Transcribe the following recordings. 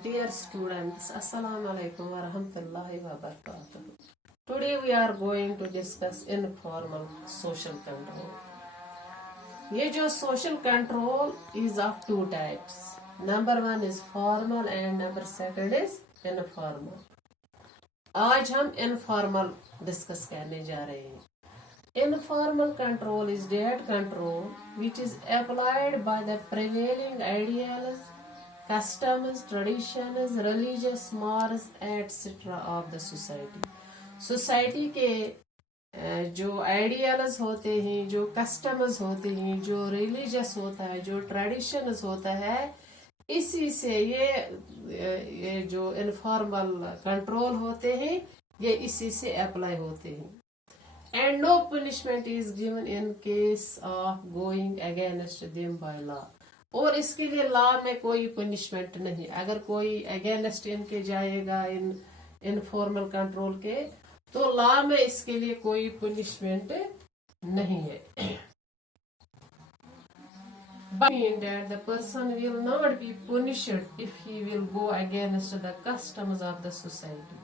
Dear students, Assalamu alaikum wa rahmatullahi wa barakatuh. Today we are going to discuss informal social control. ये जो social control is of two types. Number one is formal and number second is informal. आज हम informal discuss करने जा रहे हैं. Informal control is that control which is applied by the prevailing ideals, customs, traditions, religious mores, etc. of the society. Society के जो ideals होते हैं, जो कस्टम्स होते हैं, जो रिलीजियस होता है, जो ट्रेडिशंस होता है, इसी से ये जो इनफॉर्मल कंट्रोल होते हैं, ये इसी से अप्लाई होते हैं. And no punishment is given in case of going against them by law. और इसके लिए लॉ में कोई पनिशमेंट नहीं. अगर कोई अगेंस्ट इनके जाएगा इन इनफॉर्मल कंट्रोल के, तो लॉ में इसके लिए कोई पनिशमेंट नहीं है. But that the person will not be punished if he will go against the customs of the society.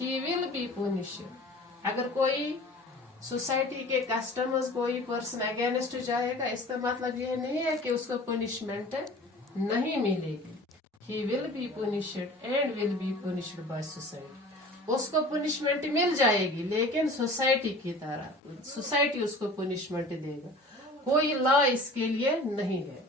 He will be punished. अगर कोई सोसाइटी के कस्टमर्स कोई पर्सन अगेंस्ट जाएगा, इसका मतलब यह नहीं है कि उसको पनिशमेंट नहीं मिलेगी. He will be punished and will be punished by society. उसको पनिशमेंट मिल जाएगी, लेकिन सोसाइटी की तरह सोसाइटी उसको पनिशमेंट देगा. कोई लॉ इसके लिए नहीं है.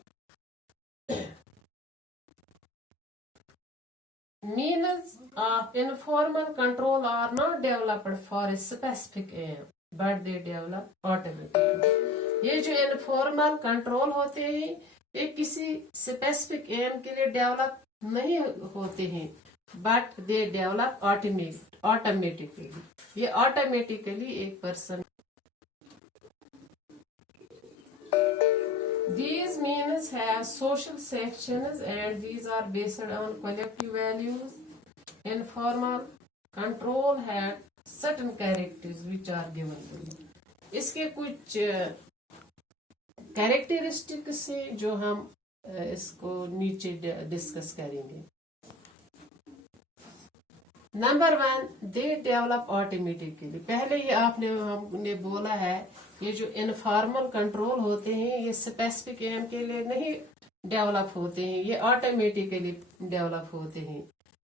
Means of informal control are not developed for a specific aim, but they develop automatically. ये जो इनफॉर्मल कंट्रोल होते हैं, ये किसी स्पेसिफिक एम के लिए डेवलप नहीं होते हैं, बट दे डेवलप ऑटोमेटिकली. ये ऑटोमेटिकली एक person. These means have social sections and these are based on collective values. Informal control have certain characteristics which are given to you. इसके कुछ characteristics से जो हम इसको नीचे डिस्कस करेंगे. Number one, they develop automatically. पहले ही हमने बोला है, ये जो इनफॉर्मल कंट्रोल होते हैं, ये स्पेसिफिक एम के लिए नहीं डेवलप होते हैं, ये ऑटोमेटिकली डेवलप होते हैं.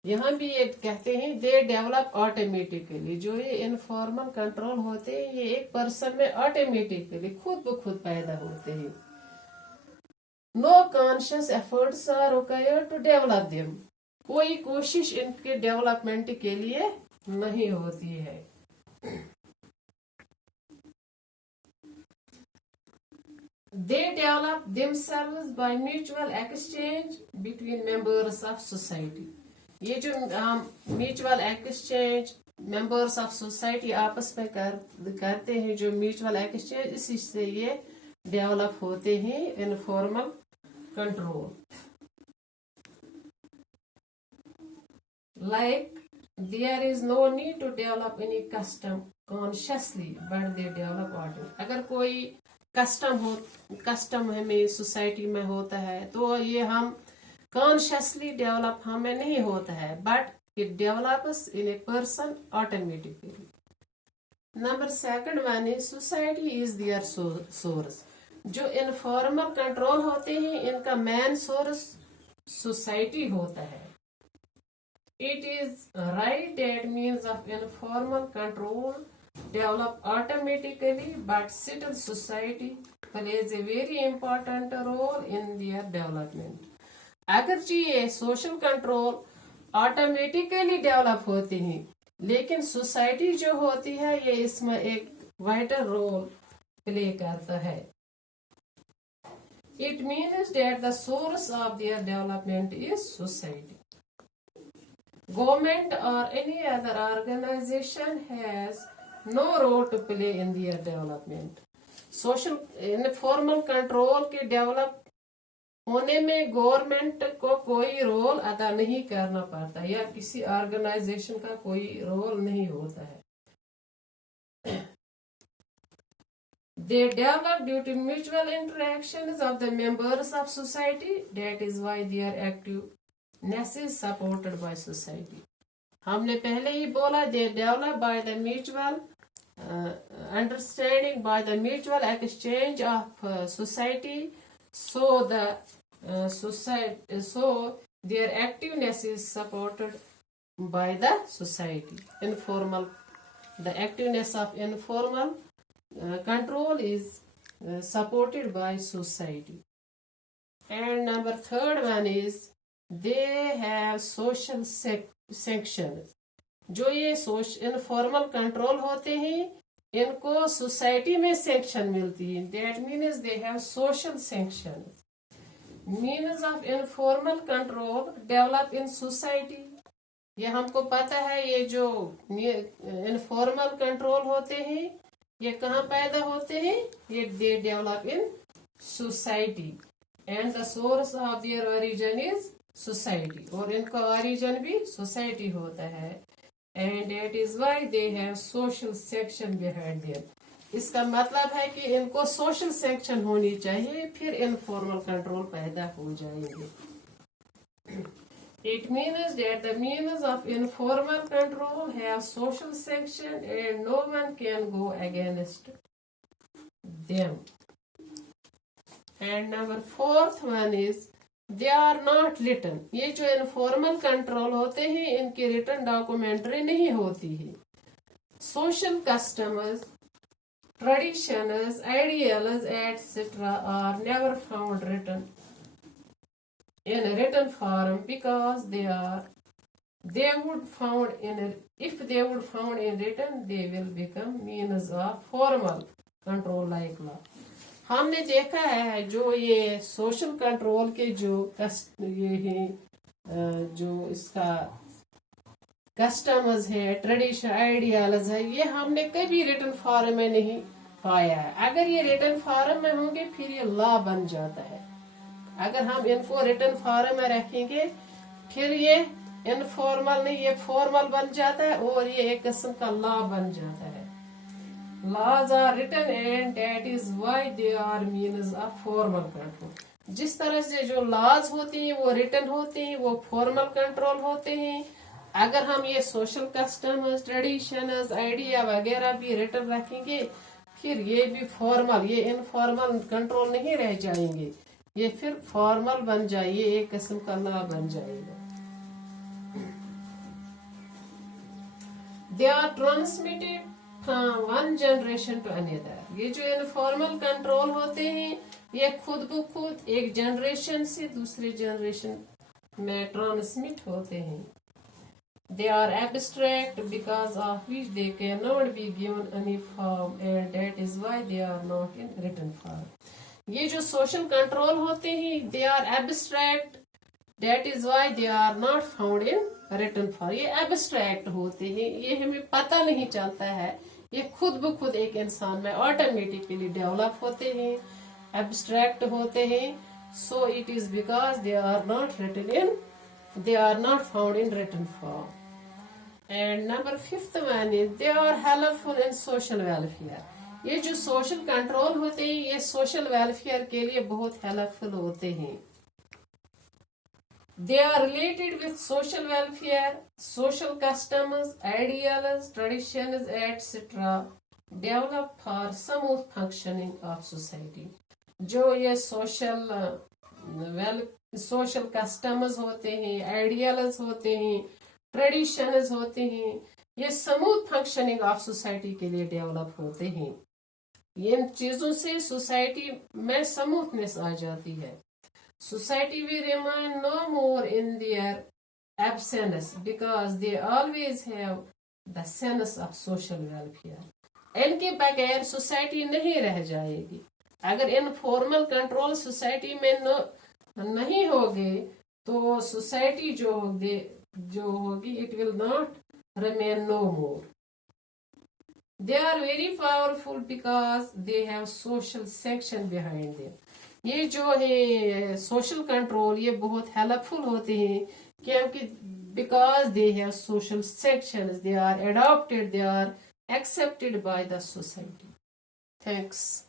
यहाँ भी ये कहते हैं दे डेवलप ऑटोमेटिकली. जो ये इनफॉर्मल कंट्रोल होते हैं, ये एक पर्सन में ऑटोमेटिकली खुद ब खुद पैदा होते हैं. No conscious efforts are required to develop them. कोई कोशिश इनके डेवलपमेंट के लिए नहीं होती है. They develop themselves by mutual exchange between members of society. ये जो mutual exchange members of society आपस में करते हैं, जो म्यूचुअल एक्सचेंज, इसी से ये डेवलप होते हैं informal control. Like there is no need to develop any custom consciously, but they develop automatically. अगर कोई कस्टम हमें सोसाइटी में होता है, तो ये हम कॉन्शियसली डेवलप हमें नहीं होता है, but it develops in a person automatically. Number second one is society is their source. जो इनफॉर्मल कंट्रोल होते हैं, इनका मेन सोर्स सोसाइटी होता है. It is right that means of informal control develop automatically, but civil society plays a very important role in their development. अगरचे ये social control automatically develop होते हैं, लेकिन सोसाइटी जो होती है, ये इसमें एक वाइटल रोल प्ले करता है. It means that the source of their development is society. Government or any other organization has no role to play in their development. Social informal control के डेवलप होने में गवर्नमेंट को कोई role अदा नहीं करना पड़ता, या किसी ऑर्गेनाइजेशन का कोई रोल नहीं होता है. They develop due to mutual interactions of the members of society. That is why they are active ness is supported by society. हमने पहले ही बोला they develop by the mutual understanding, by the mutual exchange of society, so their activeness is supported by the society. The activeness of informal control is supported by society. And number third one is they have social sanctions. जो ये informal control होते हैं इनको society में sanction मिलती है। That means they have social sanction. Means of informal control develop in society. ये हमको पता है ये जो इनफॉर्मल कंट्रोल होते हैं ये कहाँ पैदा होते हैं, ये they develop in society and the source of their origin is society. और इनका ओरिजिन भी सोसाइटी होता है। And that is why they have social sanction behind them. इसका मतलब है कि इनको सोशल सेक्शन होनी चाहिए, फिर इनफॉर्मल कंट्रोल पैदा हो जाएंगे। It means that the means of informal control have social sanction and no one can go against them. And number fourth one is they are not written. ये जो informal control होते हैं इनकी written documentary नहीं होती है। Social customs, traditions, ideals, etc. are never found written in a written form because they would found in a, if they would found in written they will become means of formal control like law. हमने देखा है जो ये social control के जो ये है जो इसका कस्टम्स है, ट्रेडिशन, आइडियाल्स है, ये हमने कभी रिटन फॉर्म में नहीं पाया है। अगर ये रिटन फॉर्म में होंगे फिर ये लॉ बन जाता है। अगर हम इनको रिटन फॉर्म में रखेंगे फिर ये इनफॉर्मल नहीं, ये फॉर्मल बन जाता है और ये एक किस्म का लॉ बन जाता है। Laws are written and that is why they are means of formal control. जिस तरह से जो लॉज होते हैं वो रिटन होते हैं, वो फॉर्मल कंट्रोल होते हैं। अगर हम ये सोशल कस्टम्स, ट्रेडिशंस, आइडिया वगैरह भी रिटन रखेंगे फिर ये भी फॉर्मल, ये इनफॉर्मल कंट्रोल नहीं रह जाएंगे, ये फिर फॉर्मल बन जाए, ये एक किस्म का लॉ बन जाएगा। They are transmitted from one generation to another. ये जो इनफॉर्मल कंट्रोल होते हैं ये खुद ब खुद एक जनरेशन से दूसरे जनरेशन में ट्रांसमिट होते हैं। They are abstract because of which they cannot be given any form and that is why they are not in written form. ये जो सोशल कंट्रोल होते हैं they are abstract, that is why they are not found in written form. ये abstract होते हैं, ये हमें पता नहीं चलता है, ये खुद ब खुद एक इंसान में ऑटोमेटिकली डेवलप होते हैं, abstract होते हैं। So it is because they are not written in, they are not found in written form. And number fifth one is they are helpful in social welfare. ये जो सोशल कंट्रोल होते हैं ये social welfare के लिए बहुत helpful होते हैं। They are related with social welfare, social customs, ideals, traditions, etc. develop for smooth functioning of society. जो ये सोशल कस्टम्स होते हैं, आइडियल्स होते हैं, ट्रेडिशंस होते हैं, ये स्मूथ फंक्शनिंग ऑफ सोसाइटी के लिए डेवलप होते हैं। इन चीजों से सोसाइटी में स्मूथनेस आ जाती है। Society will remain no more in their absence because they always have the sense of social welfare. इनके बगैर सोसाइटी नहीं रह जाएगी। अगर इनफॉर्मल कंट्रोल सोसाइटी में नहीं होगे तो सोसाइटी जो होगी it will not remain no more. They are very powerful because they have social sanction behind them. ये जो है सोशल कंट्रोल ये बहुत हेल्पफुल होते हैं क्योंकि because they have social sanctions, they are adopted, they are accepted by the society. Thanks.